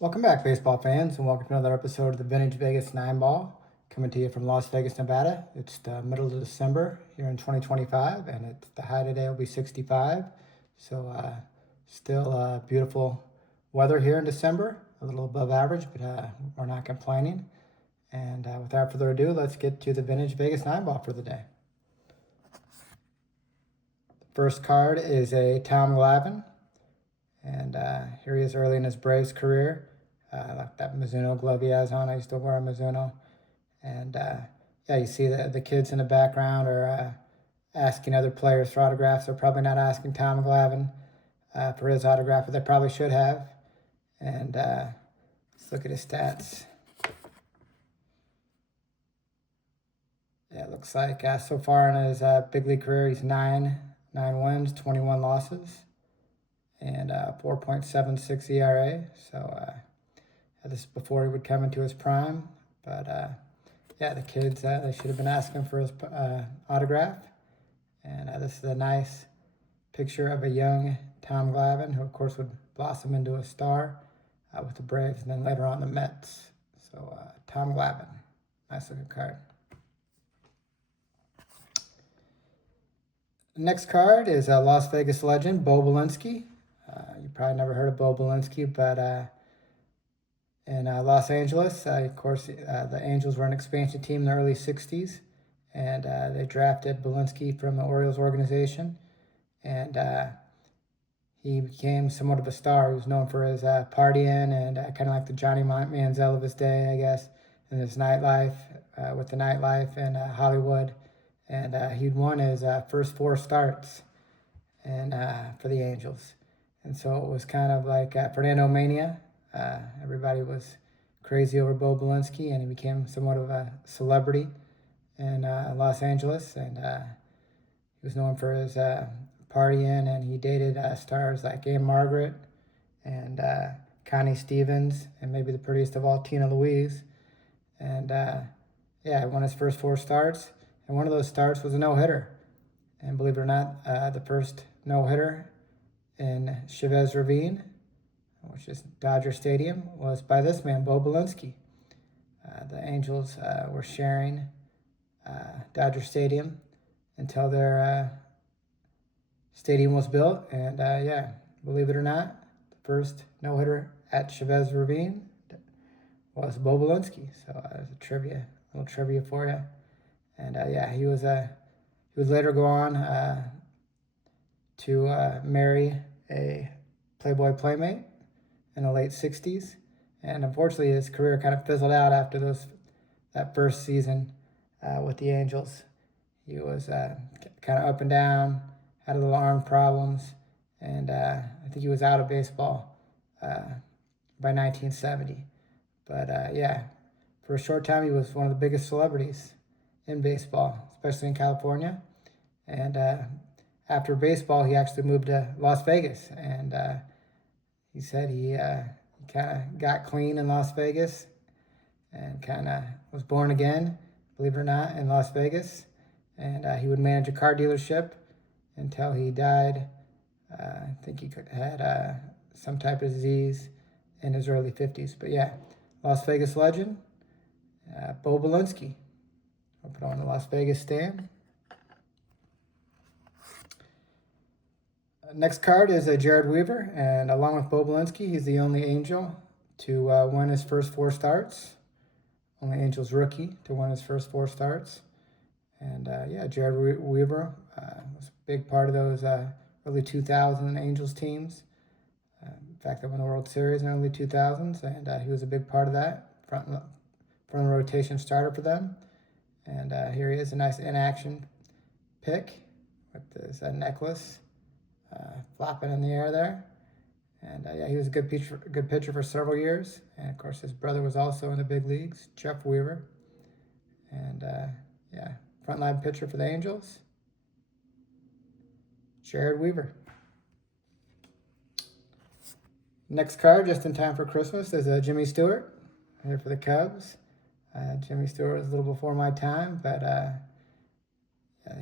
Welcome back, baseball fans, and welcome to another episode of the Vintage Vegas 9 Ball, coming to you from Las Vegas, Nevada. It's the middle of December here in 2025, and the high today will be 65. So, still beautiful weather here in December, a little above average, but we're not complaining. And without further ado, let's get to the Vintage Vegas 9 Ball for the day. First card is a Tom Glavine. And here he is early in his Braves career. Like that Mizuno glove he has on. I used to wear a Mizuno. And yeah, you see the kids in the background are asking other players for autographs. They're probably not asking Tom Glavine for his autograph, but they probably should have. And let's look at his stats. Yeah, it looks like so far in his big league career, he's nine wins, 21 losses, and 4.76 ERA. So this is before he would come into his prime. But yeah, the kids, they should have been asking for his autograph. And this is a nice picture of a young Tom Glavine, who of course would blossom into a star with the Braves and then later on the Mets. So Tom Glavine, nice looking card. Next card is a Las Vegas legend, Bo Bielinski. You probably never heard of Bo Bielinski, but in Los Angeles, of course, the Angels were an expansion team in the early 60s, and they drafted Bielinski from the Orioles organization, and he became somewhat of a star. He was known for his partying and kind of like the Johnny Manziel of his day, I guess, and his nightlife, with the nightlife in Hollywood. And he'd won his first four starts and for the Angels. And so it was kind of like Fernando Mania. Everybody was crazy over Bo Bielinski, and he became somewhat of a celebrity in Los Angeles. And he was known for his partying, and he dated stars like Anne Margaret and Connie Stevens, and maybe the prettiest of all, Tina Louise. And yeah, won his first four starts. And one of those starts was a no-hitter. And believe it or not, the first no-hitter in Chavez Ravine, which is Dodger Stadium, was by this man, Bo Bielinski. The Angels were sharing Dodger Stadium until their stadium was built. And yeah, believe it or not, the first no-hitter at Chavez Ravine was Bo Bielinski. So there's a little trivia for you. And yeah, he would later go on to marry a Playboy playmate in the late 60s. And unfortunately, his career kind of fizzled out after that first season with the Angels. He was kind of up and down, had a little arm problems, and I think he was out of baseball by 1970. But yeah, for a short time, he was one of the biggest celebrities in baseball, especially in California. And after baseball, he actually moved to Las Vegas. And he said he kind of got clean in Las Vegas and kind of was born again, believe it or not, in Las Vegas. And he would manage a car dealership until he died. I think he had some type of disease in his early 50s. But yeah, Las Vegas legend, Bo Bielinski. I'll put on the Las Vegas stand. Next card is Jared Weaver, and along with Bo Bielinski, he's the only Angel to win his first four starts. Only Angels rookie to win his first four starts. And yeah, Jared Weaver was a big part of those early 2000 Angels teams. In fact, they won the World Series in the early 2000s, and he was a big part of that, front rotation starter for them. And here he is, a nice in-action pick with this necklace flopping in the air there. And yeah, he was a good pitcher for several years. And of course, his brother was also in the big leagues, Jeff Weaver. And yeah, frontline pitcher for the Angels, Jared Weaver. Next card, just in time for Christmas, is Jimmy Stewart, here for the Cubs. Jimmy Stewart was a little before my time, but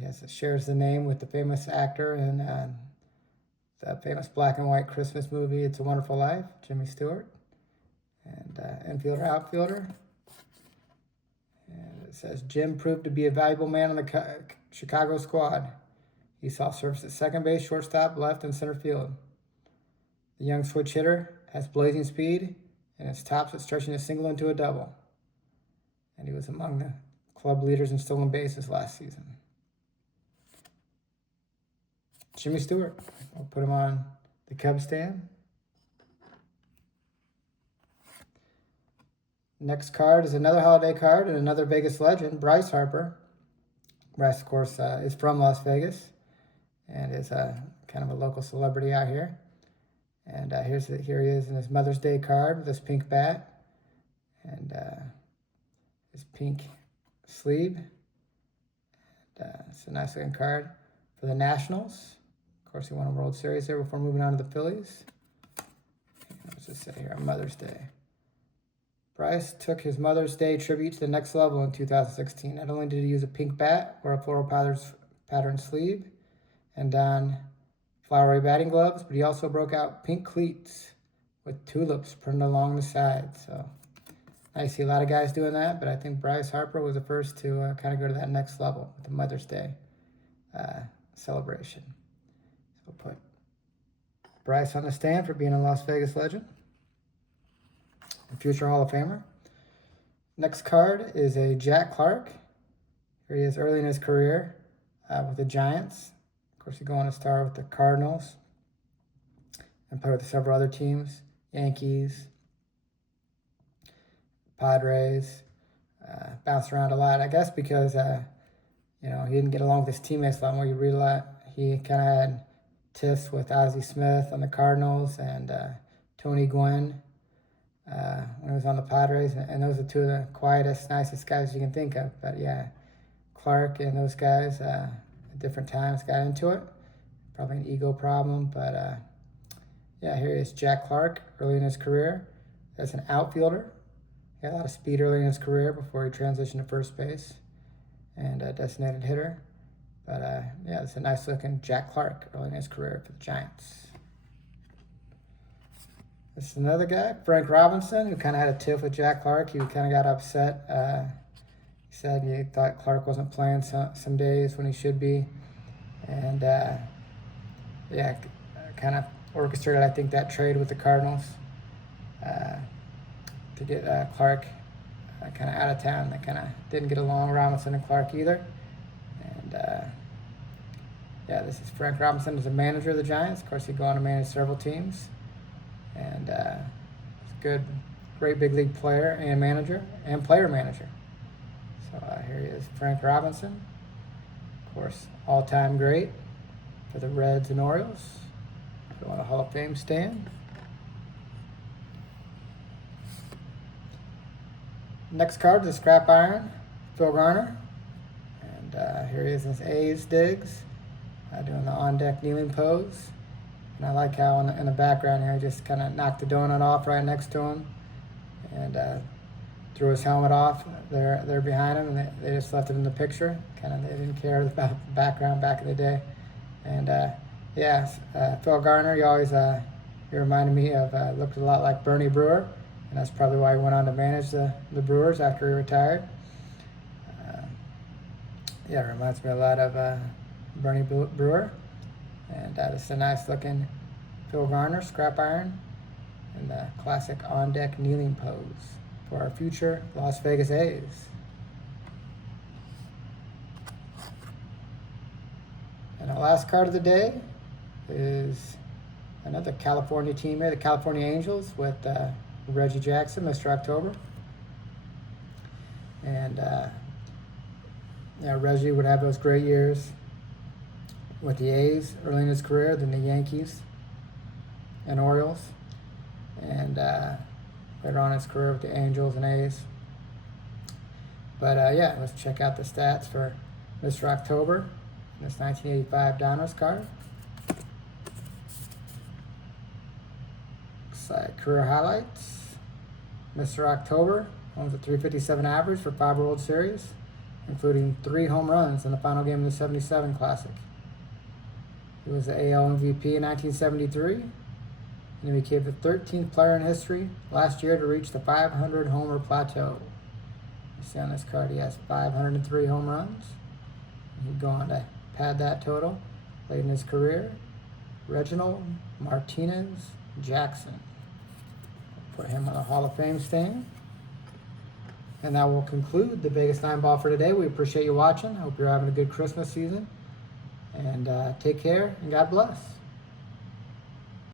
he shares the name with the famous actor in the famous black and white Christmas movie, It's a Wonderful Life, Jimmy Stewart. And infielder, outfielder. And it says, Jim proved to be a valuable man on the Chicago squad. He saw service at second base, shortstop, left, and center field. The young switch hitter has blazing speed, and his tops at stretching a single into a double. And he was among the club leaders in stolen bases last season. Jimmy Stewart. We'll put him on the Cubs stand. Next card is another holiday card and another Vegas legend, Bryce Harper. Bryce, of course, is from Las Vegas and is kind of a local celebrity out here. And here he is in his Mother's Day card with his pink bat and his pink sleeve. And, it's a nice looking card for the Nationals. Of course, he won a World Series there before moving on to the Phillies. Let's just say here on Mother's Day. Bryce took his Mother's Day tribute to the next level in 2016. Not only did he use a pink bat or a floral pattern sleeve and don flowery batting gloves, but he also broke out pink cleats with tulips printed along the side. So I see a lot of guys doing that, but I think Bryce Harper was the first to kind of go to that next level with the Mother's Day celebration. So we'll put Bryce on the stand for being a Las Vegas legend. Future Hall of Famer. Next card is a Jack Clark. Here he is early in his career with the Giants. Of course, he's going to start with the Cardinals and play with several other teams. Yankees, Padres. Bounced around a lot, I guess, because he didn't get along with his teammates a lot more. You read a lot. He kind of had tiffs with Ozzie Smith on the Cardinals and Tony Gwynn. When he was on the Padres, and those are two of the quietest, nicest guys you can think of. But yeah, Clark and those guys at different times got into it. Probably an ego problem, but yeah, here is Jack Clark early in his career as an outfielder. He had a lot of speed early in his career before he transitioned to first base and a designated hitter. But yeah, it's a nice looking Jack Clark early in his career for the Giants. This is another guy, Frank Robinson, who kind of had a tiff with Jack Clark. He kind of got upset. He said he thought Clark wasn't playing some days when he should be. And, yeah, kind of orchestrated, I think, that trade with the Cardinals to get Clark kind of out of town. They kind of didn't get along, Robinson and Clark either. And, yeah, this is Frank Robinson as a manager of the Giants. Of course, he'd go on to manage several teams. And he's a great big league player and manager and player manager. So here he is, Frank Robinson. Of course, all-time great for the Reds and Orioles. Go on a Hall of Fame stand. Next card is a scrap iron, Phil Garner. And here he is in his A's digs, doing the on-deck kneeling pose. And I like how in the background here, he just kind of knocked the donut off right next to him and threw his helmet off. They're behind him, and they just left it in the picture. They didn't care about the background back in the day. And yeah, Phil Garner, he reminded me of, looked a lot like Bernie Brewer, and that's probably why he went on to manage the Brewers after he retired. Yeah, it reminds me a lot of Bernie Brewer. And this is a nice looking Phil Garner scrap iron in the classic on deck kneeling pose for our future Las Vegas A's. And our last card of the day is another California teammate, the California Angels, with Reggie Jackson, Mr. October. And yeah, Reggie would have those great years with the A's early in his career, then the Yankees and Orioles, and later on in his career with the Angels and A's. But yeah, let's check out the stats for Mr. October in this 1985 Donruss card. Looks like career highlights. Mr. October owns a .357 average for 5 World Series, including 3 home runs in the final game of the '77 Classic. He was the AL MVP in 1973 and he became the 13th player in history last year to reach the 500 homer plateau. You see on this card he has 503 home runs. He'd go on to pad that total late in his career. Reginald Martinez Jackson. Put him on the Hall of Fame stand. And that will conclude the Vegas 9 Ball for today. We appreciate you watching. Hope you're having a good Christmas season. And take care and God bless.